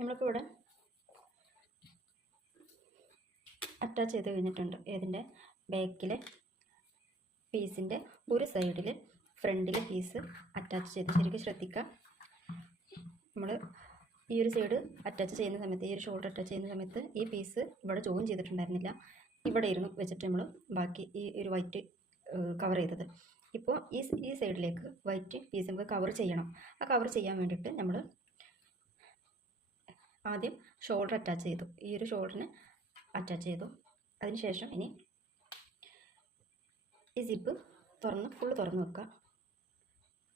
നമ്മളിപ്പോൾ ഇവിടെ അറ്റാച്ച് ചെയ്ത് കഴിഞ്ഞിട്ടുണ്ട്. ഇതിൻ്റെ ബാക്കിലെ പീസിൻ്റെ ഒരു സൈഡിൽ ഫ്രണ്ടിലെ പീസ് അറ്റാച്ച് ചെയ്ത് ശരിക്കും ശ്രദ്ധിക്കുക. നമ്മൾ ഈ ഒരു സൈഡ് അറ്റാച്ച് ചെയ്യുന്ന സമയത്ത്, ഈ ഒരു ഷോൾഡർ അറ്റാച്ച് ചെയ്യുന്ന സമയത്ത് ഈ പീസ് ഇവിടെ ജോയിൻ ചെയ്തിട്ടുണ്ടായിരുന്നില്ല. ഇവിടെ ഇരുന്ന് വെച്ചിട്ട് നമ്മൾ ബാക്കി ഈ ഒരു വൈറ്റ് കവർ ചെയ്തത്. ഇപ്പോൾ ഈ സൈഡിലേക്ക് വൈറ്റ് പീസ് നമുക്ക് കവർ ചെയ്യണം. ആ കവർ ചെയ്യാൻ വേണ്ടിയിട്ട് നമ്മൾ ആദ്യം ഷോൾഡർ അറ്റാച്ച് ചെയ്തു. ഈ ഒരു ഷോൾഡറിന് അറ്റാച്ച് ചെയ്തു. അതിനുശേഷം ഇനി ഈ സിപ്പ് ഫുള്ള് തുറന്ന് വെക്കുക.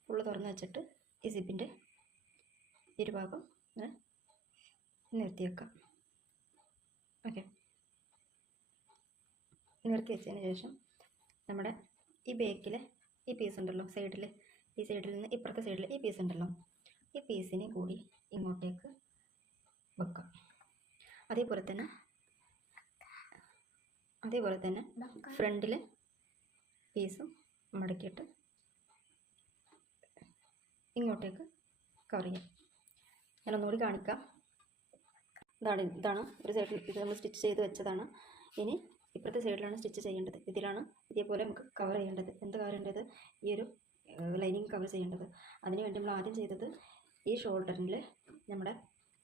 ഫുള്ള് തുറന്ന് വെച്ചിട്ട് ഈ സിപ്പിൻ്റെ ഇരുഭാഗം നിർത്തി വെക്കാം. ഓക്കെ, നിർത്തി വെച്ചതിന് ശേഷം നമ്മുടെ ഈ ബാക്കിലെ ഈ പീസ് ഉണ്ടല്ലോ, ഈ സൈഡിൽ നിന്ന് ഇപ്പുറത്തെ സൈഡിൽ ഈ പീസ് ഉണ്ടല്ലോ, ഈ പീസിനെ കൂടി ഇങ്ങോട്ടേക്ക് വെക്കാം. അതേപോലെ തന്നെ ഫ്രണ്ടിലെ പീസും മടക്കിയിട്ട് ഇങ്ങോട്ടേക്ക് കവർ ചെയ്യാം. ഞാനൊന്നുകൂടി കാണിക്കാം. ഇതാണ് ഒരു സൈഡിൽ ഇത് നമ്മൾ സ്റ്റിച്ച് ചെയ്ത് വെച്ചതാണ്. ഇനി ഇപ്പുറത്തെ സൈഡിലാണ് സ്റ്റിച്ച് ചെയ്യേണ്ടത്. ഇതിലാണ് ഇതേപോലെ നമുക്ക് കവർ ചെയ്യേണ്ടത്. എന്ത് കവർ ചെയ്യേണ്ടത്? ഈ ഒരു ലൈനിങ് കവർ ചെയ്യേണ്ടത്. അതിനുവേണ്ടി നമ്മൾ ആദ്യം ചെയ്തത് ഈ ഷോൾഡറിൽ നമ്മുടെ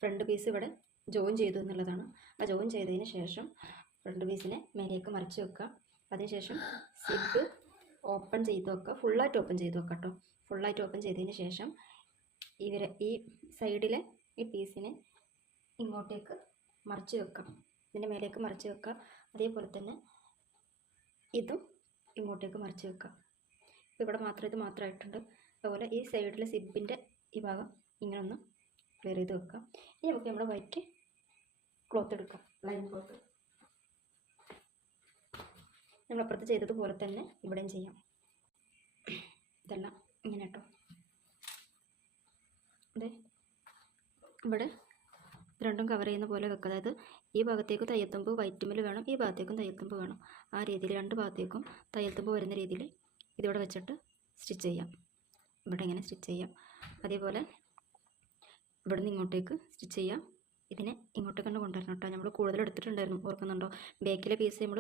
ഫ്രണ്ട് പീസ് ഇവിടെ ജോയിൻ ചെയ്തു എന്നുള്ളതാണ്. ആ ജോയിൻ ചെയ്തതിന് ശേഷം ഫ്രണ്ട് പീസിനെ മേലേക്ക് മറിച്ച് വെക്കുക. അതിനുശേഷം സിപ്പ് ഓപ്പൺ ചെയ്ത് വെക്കുക. ഫുള്ളായിട്ട് ഓപ്പൺ ചെയ്ത് വെക്കുക കേട്ടോ. ഫുള്ളായിട്ട് ഓപ്പൺ ചെയ്തതിന് ശേഷം ഈ സൈഡിലെ ഈ പീസിനെ ഇങ്ങോട്ടേക്ക് മറിച്ച് വെക്കാം. ഇതിൻ്റെ മേലേക്ക് മറിച്ച് വെക്കുക. അതേപോലെ തന്നെ ഇതും ഇങ്ങോട്ടേക്ക് മറിച്ച് വെക്കാം. ഇപ്പോൾ ഇവിടെ ഇത് മാത്രമായിട്ടുണ്ട്. അതുപോലെ ഈ സൈഡിലെ സിബിൻ്റെ ഈ ഭാഗം ഇങ്ങനെ ഒന്ന് ക്ലിയർ ചെയ്ത് വെക്കാം. ഇനി നമുക്ക് നമ്മുടെ വൈറ്റ് ക്ലോത്ത് എടുക്കാം, ലൈൻ ക്ലോത്ത്. നമ്മളപ്പുറത്ത് ചെയ്തതുപോലെ തന്നെ ഇവിടെയും ചെയ്യാം. ഇതെല്ലാം ഇങ്ങനെ കേട്ടോ. അതെ, ഇവിടെ രണ്ടും കവർ ചെയ്യുന്ന പോലെ വെക്കുക. അതായത് ഈ ഭാഗത്തേക്ക് തയ്യൽത്തുമ്പ് വൈറ്റുമിൽ വേണം, ഈ ഭാഗത്തേക്കും തയ്യൽത്തുമ്പ് വേണം. ആ രീതിയിൽ രണ്ട് ഭാഗത്തേക്കും തയ്യൽത്തുമ്പ് വരുന്ന രീതിയിൽ ഇതിവിടെ വെച്ചിട്ട് സ്റ്റിച്ച് ചെയ്യാം. ഇവിടെ ഇങ്ങനെ സ്റ്റിച്ച് ചെയ്യാം. അതേപോലെ ഇവിടെ നിന്ന് ഇങ്ങോട്ടേക്ക് സ്റ്റിച്ച് ചെയ്യാം. ഇതിനെ ഇങ്ങോട്ടേക്ക് തന്നെ കൊണ്ടുവരണം കേട്ടോ. നമ്മൾ കൂടുതൽ എടുത്തിട്ടുണ്ടായിരുന്നു, ഓർക്കുന്നുണ്ടോ? ബാക്കിലെ പീസ് നമ്മൾ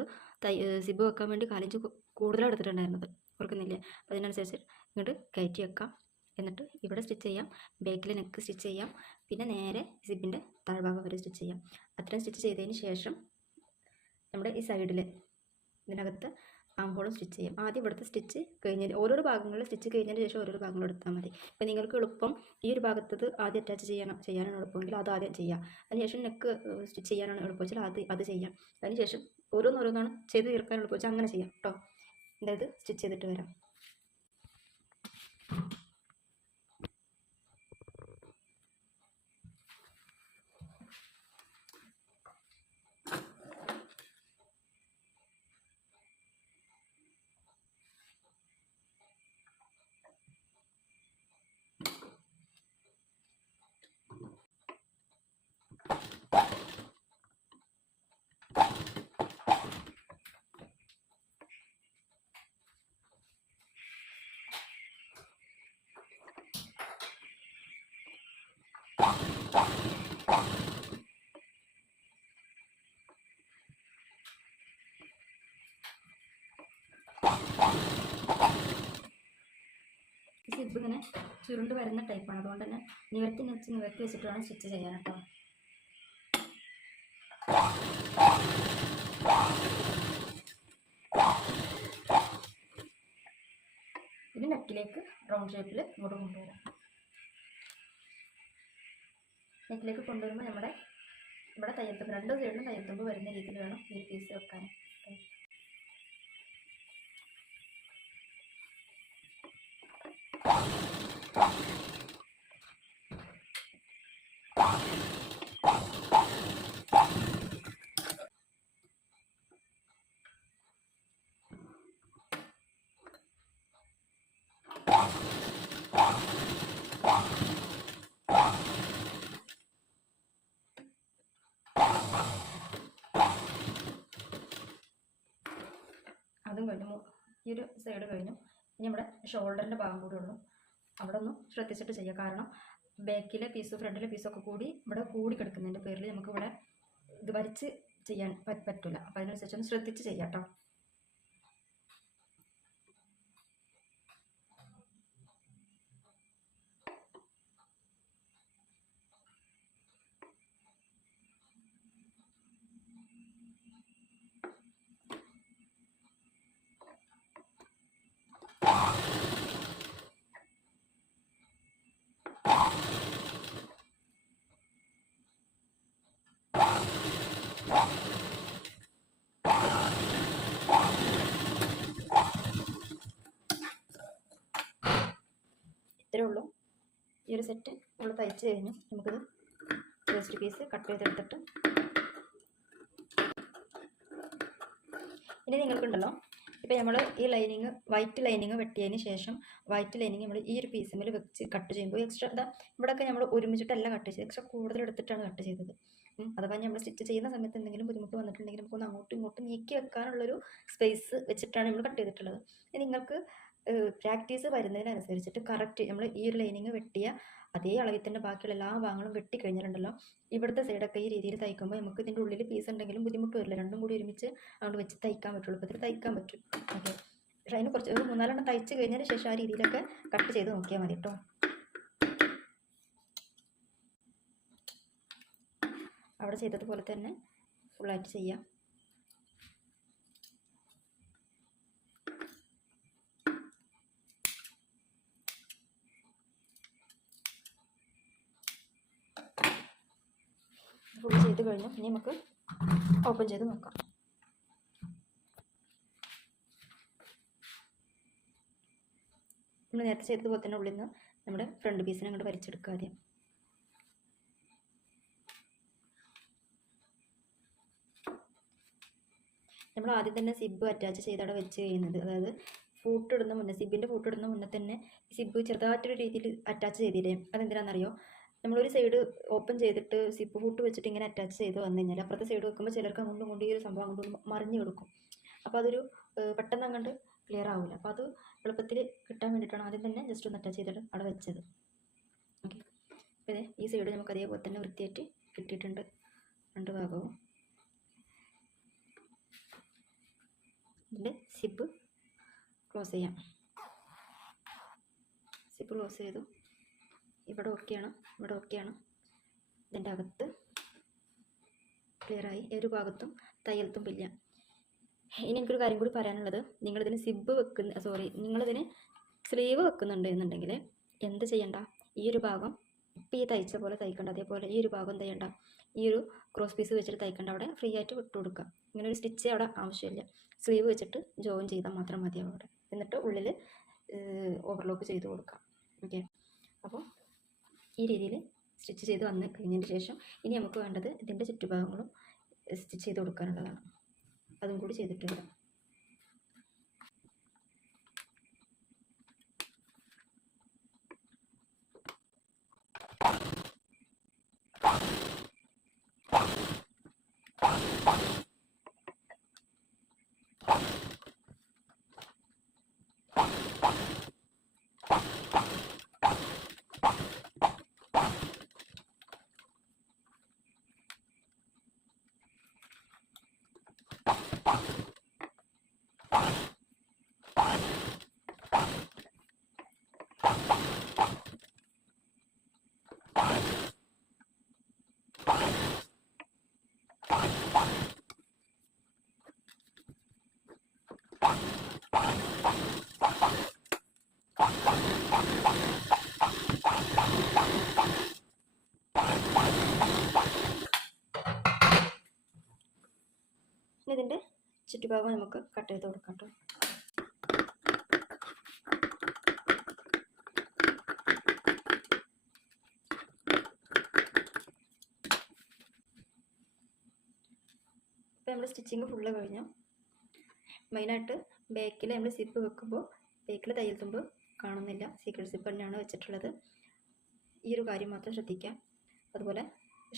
സിബ് വെക്കാൻ വേണ്ടി 4 ഇഞ്ച് കൂടുതലാണ് എടുത്തിട്ടുണ്ടായിരുന്നത്, ഓർക്കുന്നില്ലേ? അപ്പോൾ അതിനനുസരിച്ച് ഇങ്ങോട്ട് കയറ്റി വെക്കാം. എന്നിട്ട് ഇവിടെ സ്റ്റിച്ച് ചെയ്യാം, ബാക്കിൽ നെക്ക് സ്റ്റിച്ച് ചെയ്യാം, പിന്നെ നേരെ സിബിൻ്റെ താഴ്ഭാഗം വരെ സ്റ്റിച്ച് ചെയ്യാം. അത്രയും സ്റ്റിച്ച് ചെയ്തതിന് ശേഷം നമ്മുടെ ഈ സൈഡിൽ ഇതിനകത്ത് ആംഹോളും സ്റ്റിച്ച് ചെയ്യാം. ആദ്യം ഇവിടുത്തെ സ്റ്റിച്ച് കഴിഞ്ഞാൽ ഓരോരോ ഭാഗങ്ങളിൽ സ്റ്റിച്ച് കഴിഞ്ഞതിന് ശേഷം ഓരോരോ ഭാഗങ്ങൾ എടുത്താൽ മതി. ഇപ്പോൾ നിങ്ങൾക്ക് എളുപ്പം ഈ ഒരു ഭാഗത്തത് ആദ്യം അറ്റാച്ച് ചെയ്യാനാണ് എളുപ്പമെങ്കിൽ അത് ആദ്യം ചെയ്യാം. അതിനുശേഷം നെക്ക് സ്റ്റിച്ച് ചെയ്യാനാണ് എളുപ്പം വെച്ചാൽ അത് ചെയ്യാം. അതിനുശേഷം ഓരോന്നോരോന്നാണ് ചെയ്ത് തീർക്കാൻ എളുപ്പം വെച്ചാൽ അങ്ങനെ ചെയ്യാം കേട്ടോ. അതായത് സ്റ്റിച്ച് ചെയ്തിട്ട് വരാം. സിബ് ഇങ്ങനെ ചുരുണ്ട് വരുന്ന ടൈപ്പാണ്. അതുകൊണ്ട് തന്നെ നിവർത്തി വെച്ചിട്ട് വേണം സ്റ്റിച്ച് ചെയ്യാൻ കേട്ടോ. ഇത് നെക്കിലേക്ക് റൗണ്ട് ഷേപ്പിൽ ഇങ്ങോട്ട് കൊണ്ടുവരാം. നെക്കിലേക്ക് കൊണ്ടുവരുമ്പോൾ നമ്മുടെ ഇവിടെ തയ്യൽത്തുമ്പ് രണ്ട് സൈഡിലും തയ്യൽത്തുമ്പ് വരുന്ന രീതിയിൽ വേണം ഈ പീസ് വെക്കാൻ. അതും കഴിഞ്ഞു, ഈ ഒരു സൈഡ് കഴിഞ്ഞു. ഇനി നമ്മുടെ ഷോൾഡറിൻ്റെ ഭാഗം കൂടെ ഉള്ളൂ. അവിടെ ഒന്ന് ശ്രദ്ധിച്ചിട്ട് ചെയ്യുക. കാരണം ബാക്കിലെ പീസും ഫ്രണ്ടിലെ പീസും ഒക്കെ കൂടി ഇവിടെ കൂടി കിടക്കുന്നതിൻ്റെ പേരിൽ നമുക്ക് ഇവിടെ ഇത് വരച്ച് ചെയ്യാൻ പറ്റില്ല. അപ്പോൾ അതിനനുസരിച്ച് ഒന്ന് ശ്രദ്ധിച്ച് ചെയ്യാം കേട്ടോ. ഇത്രേ ഉള്ളൂ. ഈ ഒരു സെറ്റ് നമ്മൾ തയ്ച്ച് കഴിഞ്ഞു. നമുക്കിത് വേസ്റ്റ് പീസ് കട്ട് ചെയ്തെടുത്തിട്ട് ഇനി നിങ്ങൾക്കുണ്ടല്ലോ, ഇപ്പോൾ നമ്മൾ ഈ ലൈനിങ് വൈറ്റ് ലൈനിങ് വെട്ടിയതിന് ശേഷം വൈറ്റ് ലൈനിങ് നമ്മൾ ഈ ഒരു പീസിൽ വെച്ച് കട്ട് ചെയ്യുമ്പോൾ എക്സ്ട്രാ ഇവിടെയൊക്കെ നമ്മൾ ഒരുമിച്ചിട്ടല്ല കട്ട് ചെയ്തത്, എക്സ്ട്രാ കൂടുതൽ എടുത്തിട്ടാണ് കട്ട് ചെയ്തത്. അഥവാ നമ്മൾ സ്റ്റിച്ച് ചെയ്യുന്ന സമയത്ത് എന്തെങ്കിലും ബുദ്ധിമുട്ട് വന്നിട്ടുണ്ടെങ്കിൽ നമുക്കൊന്ന് അങ്ങോട്ടും ഇങ്ങോട്ടും നീക്കി വെക്കാനുള്ളൊരു സ്പേസ് വെച്ചിട്ടാണ് നമ്മൾ കട്ട് ചെയ്തിട്ടുള്ളത്. നിങ്ങൾക്ക് പ്രാക്ടീസ് വരുന്നതിനനുസരിച്ചിട്ട് കറക്റ്റ് നമ്മൾ ഈ ഒരു ലൈനിങ് വെട്ടിയ അതേ അളവിൽ തന്നെ ബാക്കിയുള്ള എല്ലാ ഭാഗങ്ങളും വെട്ടിക്കഴിഞ്ഞിട്ടുണ്ടല്ലോ, ഇവിടുത്തെ സൈഡൊക്കെ ഈ രീതിയിൽ തയ്ക്കുമ്പോൾ നമുക്ക് ഇതിൻ്റെ ഉള്ളിൽ പീസ് ഉണ്ടെങ്കിലും ബുദ്ധിമുട്ട് വരില്ല. രണ്ടും കൂടി ഒരുമിച്ച് അങ്ങോട്ട് വെച്ച് തയ്ക്കാൻ പറ്റുള്ളൂ. ഇപ്പോൾ ഇതിൽ തയ്ക്കാൻ പറ്റും. ഓക്കെ, പക്ഷേ അതിന് കുറച്ച് ഒരു 3-4 തയ്ച്ച് കഴിഞ്ഞതിന് ശേഷം ആ രീതിയിലൊക്കെ കട്ട് ചെയ്ത് നോക്കിയാൽ മതി കേട്ടോ. അവിടെ ചെയ്തതുപോലെ തന്നെ ഫുള്ളായിട്ട് ചെയ്യാം. ഫുൾ ചെയ്ത് കഴിഞ്ഞു. ഇനി നമുക്ക് ഓപ്പൺ ചെയ്ത് നോക്കാം. നമ്മൾ നേരത്തെ ചെയ്തതുപോലെ തന്നെ ഉള്ളിൽ നിന്ന് നമ്മുടെ ഫ്രണ്ട് പീസിനെ അങ്ങോട്ട് വലിച്ചെടുക്കുക ആദ്യം. നമ്മൾ ആദ്യം തന്നെ സിബ് അറ്റാച്ച് ചെയ്ത് അവിടെ വെച്ച് കഴിയുന്നത്, അതായത് ഫൂട്ട് ഇടുന്ന മുന്നേ, സിബിൻ്റെ ഫൂട്ട് ഇടുന്ന മുന്നേ തന്നെ സിബ് ചെറുതായിട്ടൊരു രീതിയിൽ അറ്റാച്ച് ചെയ്തില്ലേ. അതെന്തിനാണെന്നറിയോ? നമ്മളൊരു സൈഡ് ഓപ്പൺ ചെയ്തിട്ട് സിപ്പ് ഫൂട്ട് വെച്ചിട്ട് ഇങ്ങനെ അറ്റാച്ച് ചെയ്ത് വന്നു കഴിഞ്ഞാൽ അപ്പുറത്തെ സൈഡ് വെക്കുമ്പോൾ ചിലർക്ക് അങ്ങോട്ടും കൊണ്ട് ഈ ഒരു സംഭവം അങ്ങോട്ടും മറിഞ്ഞു കൊടുക്കും. അപ്പോൾ അതൊരു പെട്ടെന്ന് അങ്ങോട്ട് ക്ലിയർ ആവില്ല. അപ്പോൾ അത് എളുപ്പത്തിൽ കിട്ടാൻ വേണ്ടിയിട്ടാണ് ആദ്യം തന്നെ ജസ്റ്റ് ഒന്ന് അറ്റാച്ച് ചെയ്തിട്ട് അവിടെ വെച്ചത്. ഓക്കെ, അപ്പോൾ ഈ സൈഡ് നമുക്ക് അതേപോലെ തന്നെ വൃത്തിയായിട്ട് കിട്ടിയിട്ടുണ്ട് രണ്ട് ഭാഗവും. ഇതിൻ്റെ സിപ്പ് ക്ലോസ് ചെയ്യാം. സിപ്പ് ക്ലോസ് ചെയ്തു. ഇവിടെ ഓക്കെയാണ്, ഇവിടെ ഓക്കെയാണ്. ഇതിൻ്റെ അകത്ത് ക്ലിയറായി. ഒരു ഭാഗത്തും തയ്യൽ തുമ്പില്ല. ഇനി എനിക്കൊരു കാര്യം കൂടി പറയാനുള്ളത്, നിങ്ങളിതിന് നിങ്ങളിതിന് സ്ലീവ് വെക്കുന്നുണ്ട് എന്നുണ്ടെങ്കിൽ എന്ത് ചെയ്യണ്ട, ഈ ഒരു ഭാഗം ഇപ്പം ഈ തയ്ച്ച പോലെ തയ്ക്കണ്ട. അതേപോലെ ഈ ഒരു ഭാഗം ചെയ്യണ്ട, ഈ ഒരു ക്രോസ് പീസ് വെച്ചിട്ട് തയ്ക്കണ്ട. അവിടെ ഫ്രീ ആയിട്ട് വിട്ടു കൊടുക്കുക. ഇങ്ങനെ ഒരു സ്റ്റിച്ച് അവിടെ ആവശ്യമില്ല. സ്ലീവ് വെച്ചിട്ട് ജോയിൻ ചെയ്താൽ മാത്രം മതിയാവും അവിടെ. എന്നിട്ട് ഉള്ളിൽ ഓവർലോക്ക് ചെയ്ത് കൊടുക്കാം. ഓക്കെ, അപ്പോൾ ഈ രീതിയിൽ സ്റ്റിച്ച് ചെയ്ത് വന്ന് കഴിഞ്ഞതിന് ശേഷം ഇനി നമുക്ക് വേണ്ടത് ഇതിൻ്റെ ചുറ്റുഭാഗങ്ങളും സ്റ്റിച്ച് ചെയ്ത് കൊടുക്കാനുള്ളതാണ്. അതും കൂടി ചെയ്തിട്ടുണ്ട്. ഇതിൻ്റെ ചുറ്റുഭാഗം നമുക്ക് കട്ട് ചെയ്ത് കൊടുക്കാം കേട്ടോ. ഇപ്പോൾ നമ്മൾ സ്റ്റിച്ചിങ് ഫുള്ള് കഴിഞ്ഞു. മെയിനായിട്ട് ബാക്കിൽ നമ്മൾ സിപ്പ് വെക്കുമ്പോൾ ബാക്കിൽ തയ്യൽ തുമ്പ് കാണുന്നില്ല, സീക്രട്ട് സിപ്പ് തന്നെയാണ് വെച്ചിട്ടുള്ളത്. ഈ ഒരു കാര്യം മാത്രം ശ്രദ്ധിക്കാം. അതുപോലെ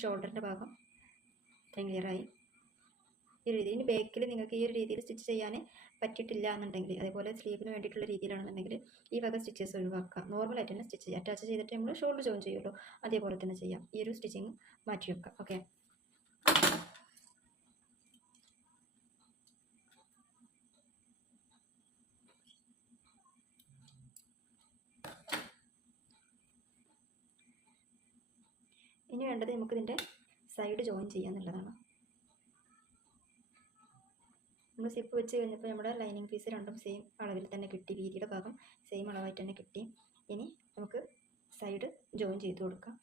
ഷോൾഡറിൻ്റെ ഭാഗം ഇത്രയും ക്ലിയറായി. ഈ ഒരു രീതിയിൽ. ഇനി ബാക്കിൽ നിങ്ങൾക്ക് ഈ ഒരു രീതിയിൽ സ്റ്റിച്ച് ചെയ്യാൻ പറ്റിയിട്ടില്ല എന്നുണ്ടെങ്കിൽ, അതേപോലെ സ്ലീവിന് വേണ്ടിയിട്ടുള്ള രീതിയിലാണെന്നുണ്ടെങ്കിൽ ഈ വക സ്റ്റിച്ചസ് ഒഴിവാക്കുക. നോർമലായിട്ട് തന്നെ സ്റ്റിച്ച് ചെയ്യുക. അറ്റാച്ച് ചെയ്തിട്ട് നമ്മൾ ഷോൾഡർ ജോയിൻ ചെയ്യുമല്ലോ, അതേപോലെ തന്നെ ചെയ്യാം. ഈ ഒരു സ്റ്റിച്ചിങ് മാറ്റി വെക്കാം. ഓക്കെ. ഇനി വേണ്ടത് നമുക്കിതിൻ്റെ സൈഡ് ജോയിൻ ചെയ്യാന്നുള്ളതാണ്. നമ്മൾ സിപ്പ് വെച്ച് കഴിഞ്ഞപ്പോൾ നമ്മുടെ ലൈനിങ് പീസ് രണ്ടും സെയിം അളവിൽ തന്നെ കിട്ടി. വീതിയുടെ ഭാഗം സെയിം അളവായിട്ട് തന്നെ കിട്ടി. ഇനി നമുക്ക് സൈഡ് ജോയിൻ ചെയ്ത് കൊടുക്കാം.